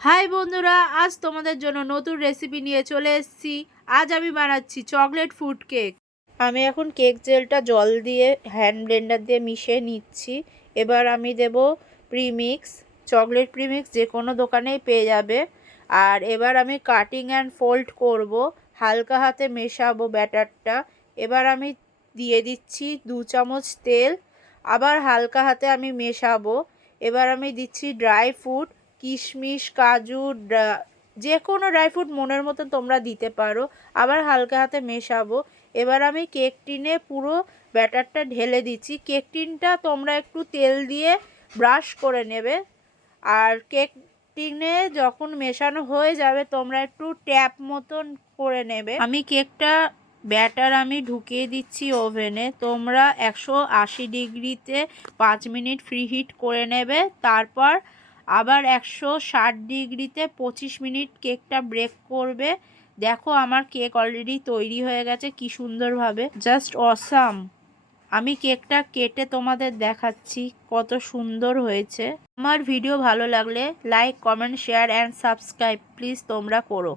High বন্ধুরা, আজ তোমাদের জন্য নতুন রেসিপি নিয়ে চলে এসেছি। আজ আমি বানাচ্ছি চকলেট ফুড কেক। আমি এখন কেক জেলটা জল দিয়ে হ্যান্ড ব্লেন্ডার দিয়ে মিশিয়ে নিচ্ছি। এবার আমি দেব প্রিমিক্স, চকলেট প্রিমিক্স যে কোনো দোকানেই পেয়ে যাবে। আর এবার আমি কাটিং অ্যান্ড ফোল্ড করব, হালকা হাতে মেশাবো ব্যাটারটা। এবার আমি দিয়ে দিচ্ছি 2 চামচ তেল, আবার হালকা হাতে আমি মেশাবো। এবার আমি দিচ্ছি ড্রাই ফ্রুট, কিশমিশ, কাজু, যে কোনো ড্রাই ফ্রুট মনের মতো তোমরা দিতে পারো। আবার হালকা হাতে মেশাবো। এবার আমি কেক টিনে পুরো ব্যাটারটা ঢেলে দিচ্ছি। কেক টিনটা তোমরা একটু তেল দিয়ে ব্রাশ করে নেবে। আর কেক টিনে যখন মেশানো হয়ে যাবে তোমরা একটু ট্যাপ মতন করে নেবে। আমি কেকটা ব্যাটার আমি ঢুকিয়ে দিচ্ছি ওভেনে। তোমরা 180 ডিগ্রিতে 5 মিনিট ফ্রি হিট করে নেবে। তারপর আবার 160 ডিগ্রিতে 25 মিনিট কেকটা বেক করবে। দেখো আমার কেক অলরেডি তৈরি হয়ে গেছে কি সুন্দরভাবে, জাস্ট অসাম। আমি কেকটা কেটে তোমাদের দেখাচ্ছি কত সুন্দর হয়েছে। আমার ভিডিও ভালো লাগলে like, comment, share and subscribe please তোমরা করো।